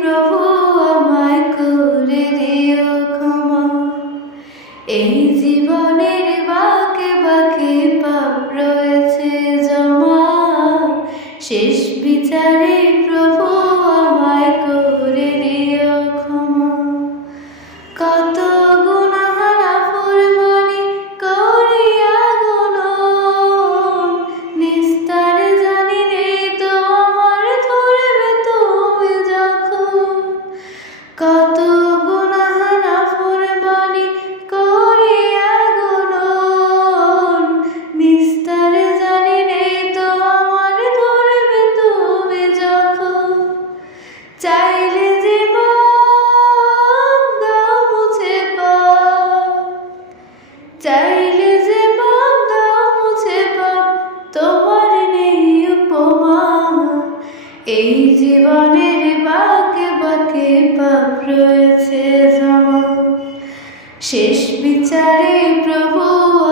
প্রভু আমায় করে দিও ক্ষমা। এই জীবনের বাঁকে বাঁকে পাপ রয়েছে জমা, শেষ বিচারে প্রভু আমায় করে দিও ক্ষমা। কত গুনাহ নাফরমানি করিয়া গুনাহ, নিস্তার জানি নেই তো আমার ধরবে তুমি যখন। কত গুনাহ নাফরমানি করিয়া গুনাহ, নিস্তার জানি নেই তো আমার ধরবে তুমি যখন। চাইলে জীবন দাও মুছে পাপ, চাইলে যে পাপ দাও মুছে পাপ, তোমার নেই উপমা। এই জীবনের বাঁকে বাঁকে পাপ রয়েছে জমা, শেষ বিচারে প্রভু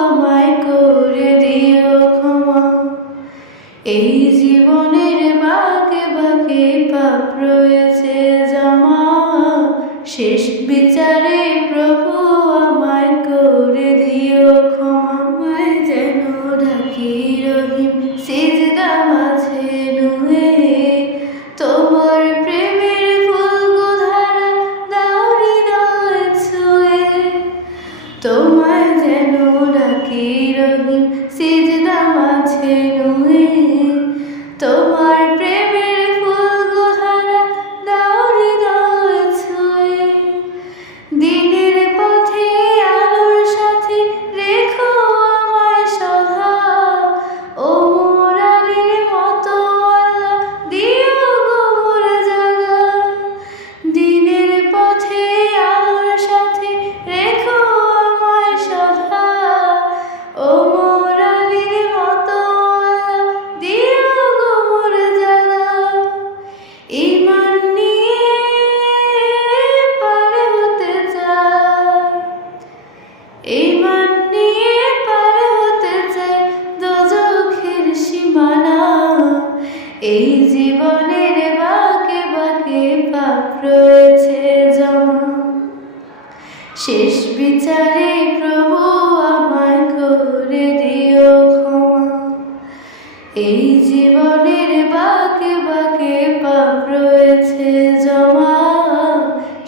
আমায় করে দিও ক্ষমা। এই জীবনের বাঁকে বাঁকে পাপ রয়েছে জমা, শেষ বিচারে প্রভু আমায় করে দিও ক্ষমা। আমায় যেন ঢাকি রহিম সিজদা মাঝে নুয়ে, তোমার প্রেমের ফুলগোধারা দাও হৃদয় ছুঁয়ে। তোমায় যেন ঢাকি রহিম সিজদা মাঝে নুয়ে, তোমার প্রেমের ফুলগোধারা দাও হৃদয় ছুঁয়ে। দিনের পথে আলোর সাথে রেখো আমায় সদা, ও মোরালির মতো আল্লাহ দিও গো মর্যাদা। দিনের পথে আলোর সাথে রেখো আমায় সদা, ও মোরালির মতো আল্লাহ দিও গো মর্যাদা। ঈমান নিয়ে পার হতে চাই, ঈমান নিয়ে পার হতে চাই দোজখের সীমানা। এই জীবনের বাঁকে বাঁকে পাপ রয়েছে জমা, শেষ বিচারে প্রভু আমায় করে দিও ক্ষমা। এই জীবনের বাঁকে বাঁকে পাপ রয়েছে জমা,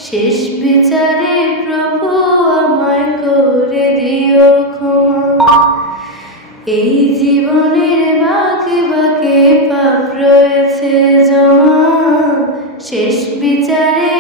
শেষ বিচারে প্রভু আমায় করে দিও ক্ষমা। এই জীবনের বাঁকে বাঁকে পাপ রয়েছে জমা, শেষ বিচারে